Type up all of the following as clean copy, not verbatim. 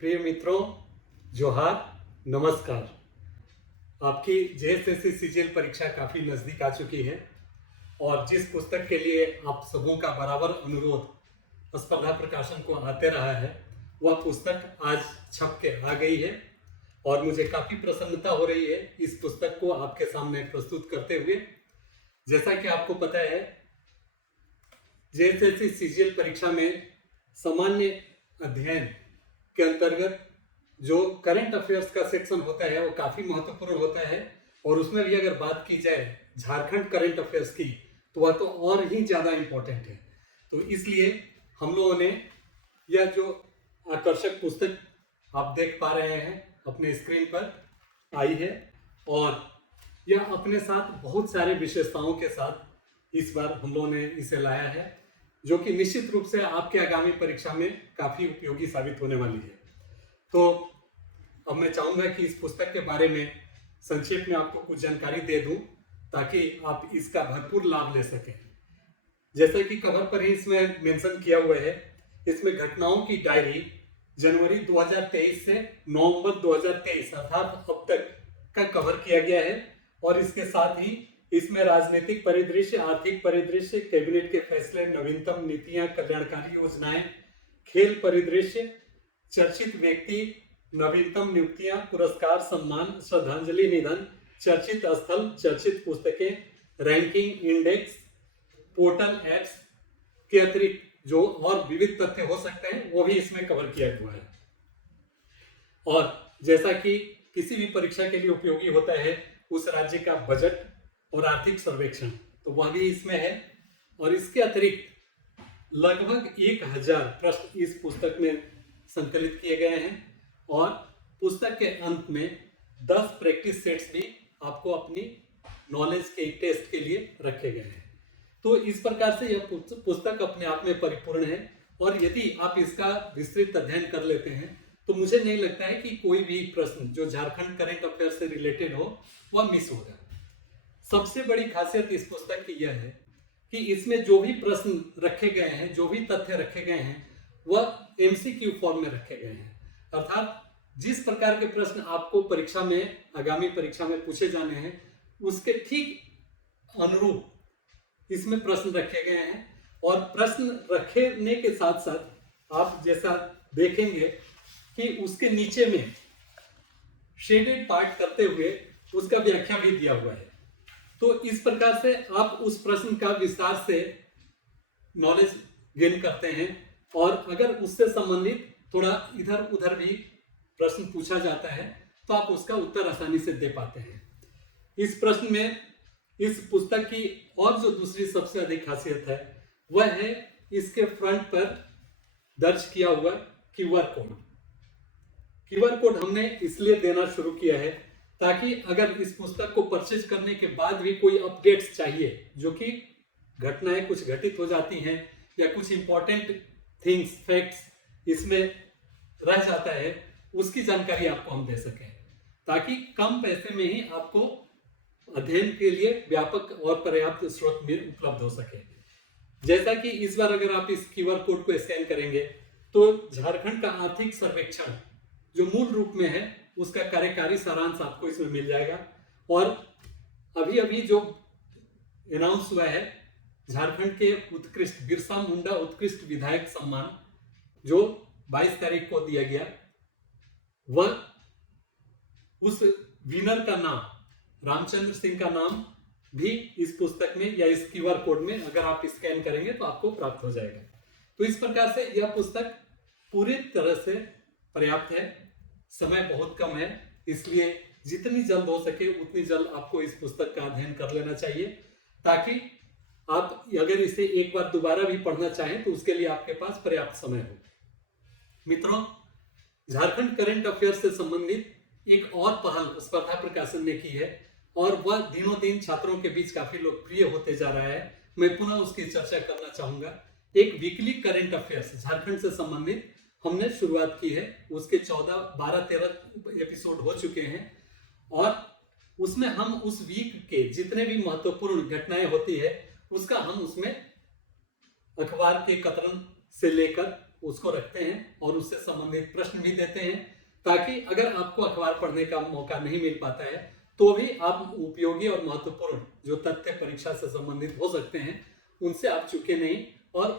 प्रिय मित्रों, जोहार, नमस्कार। आपकी जेएसएससी सीजीएल परीक्षा काफ़ी नज़दीक आ चुकी है और जिस पुस्तक के लिए आप सबों का बराबर अनुरोध स्पर्धा प्रकाशन को आते रहा है, वह पुस्तक आज छप के आ गई है और मुझे काफ़ी प्रसन्नता हो रही है इस पुस्तक को आपके सामने प्रस्तुत करते हुए। जैसा कि आपको पता है, जेएसएससी सीजीएल परीक्षा में सामान्य अध्ययन के अंतर्गत जो करंट अफेयर्स का सेक्शन होता है वो काफ़ी महत्वपूर्ण होता है और उसमें भी अगर बात की जाए झारखंड करंट अफेयर्स की तो वह तो और ही ज़्यादा इम्पोर्टेंट है। तो इसलिए हम लोगों ने यह जो आकर्षक पुस्तक आप देख पा रहे हैं अपने स्क्रीन पर आई है और यह अपने साथ बहुत सारे विशेषताओं के साथ इस बार हम लोगों ने इसे लाया है, जो कि निश्चित रूप से आपके आगामी परीक्षा में काफ़ी उपयोगी साबित होने वाली है। तो अब मैं चाहूँगा कि इस पुस्तक के बारे में संक्षेप में आपको कुछ जानकारी दे दूं ताकि आप इसका भरपूर लाभ ले सकें। जैसे कि कवर पर ही इसमें मेंशन किया हुआ है, इसमें घटनाओं की डायरी जनवरी 2023 से नवंबर 2023 अर्थात अब तक का कवर किया गया है और इसके साथ ही इसमें राजनीतिक परिदृश्य, आर्थिक परिदृश्य, कैबिनेट के फैसले, नवीनतम नीतियां, कल्याणकारी योजनाएं, खेल परिदृश्य, चर्चित व्यक्ति, नवीनतम नियुक्तियां, पुरस्कार, सम्मान, श्रद्धांजलि निधन, चर्चित स्थल, चर्चित पुस्तकें, रैंकिंग, इंडेक्स, पोर्टल एप्स के अतिरिक्त जो और विविध तथ्य हो सकते हैं वो भी इसमें कवर किया हुआ है। और जैसा कि किसी भी परीक्षा के लिए उपयोगी होता है उस राज्य का बजट और आर्थिक सर्वेक्षण, तो वह भी इसमें है। और इसके अतिरिक्त लगभग 1000 प्रश्न इस पुस्तक में संकलित किए गए हैं और पुस्तक के अंत में 10 प्रैक्टिस सेट्स भी आपको अपनी नॉलेज के टेस्ट के लिए रखे गए हैं। तो इस प्रकार से यह पुस्तक अपने आप में परिपूर्ण है और यदि आप इसका विस्तृत अध्ययन कर लेते हैं तो मुझे नहीं लगता है कि कोई भी प्रश्न जो झारखंड करंट अफेयर से रिलेटेड हो वह मिस होगा। सबसे बड़ी खासियत इस पुस्तक की यह है कि इसमें जो भी प्रश्न रखे गए हैं, जो भी तथ्य रखे गए हैं, वह एमसीक्यू फॉर्म में रखे गए हैं। अर्थात जिस प्रकार के प्रश्न आपको परीक्षा में, आगामी परीक्षा में पूछे जाने हैं, उसके ठीक अनुरूप इसमें प्रश्न रखे गए हैं। और प्रश्न रखने के साथ साथ आप जैसा देखेंगे कि उसके नीचे में शेडेड पार्ट करते हुए उसका व्याख्या भी दिया हुआ है। तो इस प्रकार से आप उस प्रश्न का विस्तार से नॉलेज गेन करते हैं और अगर उससे संबंधित थोड़ा इधर उधर भी प्रश्न पूछा जाता है तो आप उसका उत्तर आसानी से दे पाते हैं। इस प्रश्न में, इस पुस्तक की और जो दूसरी सबसे अधिक खासियत है वह है इसके फ्रंट पर दर्ज किया हुआ क्यूआर कोड। क्यूआर कोड हमने इसलिए देना शुरू किया है ताकि अगर इस पुस्तक को परचेज करने के बाद भी कोई अपडेट्स चाहिए, जो कि घटनाएं कुछ घटित हो जाती हैं या कुछ इंपॉर्टेंट थिंग्स, फैक्ट्स इसमें रह जाता है, उसकी जानकारी आपको हम दे सकें ताकि कम पैसे में ही आपको अध्ययन के लिए व्यापक और पर्याप्त स्रोत में उपलब्ध हो सके। जैसा कि इस बार अगर आप इस क्यूआर कोड को स्कैन करेंगे तो झारखंड का आर्थिक सर्वेक्षण जो मूल रूप में है उसका कार्यकारी सारांश आपको इसमें मिल जाएगा। और अभी अभी जो अनाउंस हुआ है झारखंड के उत्कृष्ट बिरसा मुंडा उत्कृष्ट विधायक सम्मान जो 22 तारीख को दिया गया, वह उस विनर का नाम रामचंद्र सिंह का नाम भी इस पुस्तक में या इस क्यूआर कोड में अगर आप स्कैन करेंगे तो आपको प्राप्त हो जाएगा। तो इस प्रकार से यह पुस्तक पूरी तरह से पर्याप्त है। समय बहुत कम है, इसलिए जितनी जल्द हो सके उतनी जल्द आपको इस पुस्तक का अध्ययन कर लेना चाहिए ताकि आप अगर इसे एक बार दोबारा भी पढ़ना चाहें तो उसके लिए आपके पास पर्याप्त समय हो। मित्रों, झारखंड करंट अफेयर से संबंधित एक और पहल स्पर्धा प्रकाशन ने की है और वह दिनों दिन छात्रों के बीच काफी लोकप्रिय होते जा रहा है। मैं पुनः उसकी चर्चा करना चाहूंगा। एक वीकली करंट अफेयर्स झारखंड से संबंधित हमने शुरुआत की है। उसके 14, 12, 13 एपिसोड हो चुके हैं और उसमें हम उस वीक के जितने भी महत्वपूर्ण घटनाएं होती है उसका हम उसमें अखबार के कतरन से लेकर उसको रखते हैं और उससे संबंधित प्रश्न भी देते हैं, ताकि अगर आपको अखबार पढ़ने का मौका नहीं मिल पाता है तो भी आप उपयोगी और महत्वपूर्ण जो तथ्य परीक्षा से संबंधित हो सकते हैं उनसे आप चूके नहीं, और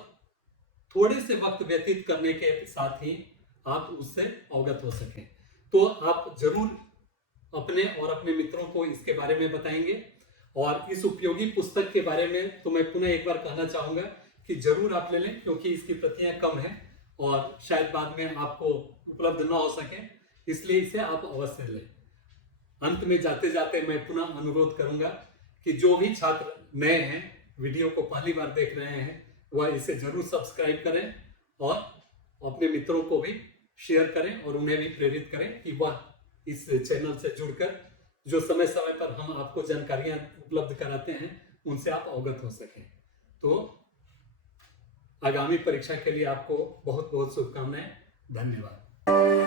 थोड़े से वक्त व्यतीत करने के साथ ही आप उससे अवगत हो सकें। तो आप जरूर अपने और अपने मित्रों को इसके बारे में बताएंगे। और इस उपयोगी पुस्तक के बारे में तो मैं पुनः एक बार कहना चाहूंगा कि जरूर आप ले लें, क्योंकि इसकी प्रतियां कम हैं और शायद बाद में आपको उपलब्ध ना हो सके, इसलिए इसे आप अवश्य लें। अंत में जाते जाते मैं पुनः अनुरोध करूंगा कि जो भी छात्र नए हैं, वीडियो को पहली बार देख रहे हैं, वह इसे जरूर सब्सक्राइब करें और अपने मित्रों को भी शेयर करें और उन्हें भी प्रेरित करें कि वह इस चैनल से जुड़कर जो समय समय पर हम आपको जानकारियां उपलब्ध कराते हैं उनसे आप अवगत हो सकें। तो आगामी परीक्षा के लिए आपको बहुत बहुत शुभकामनाएं। धन्यवाद।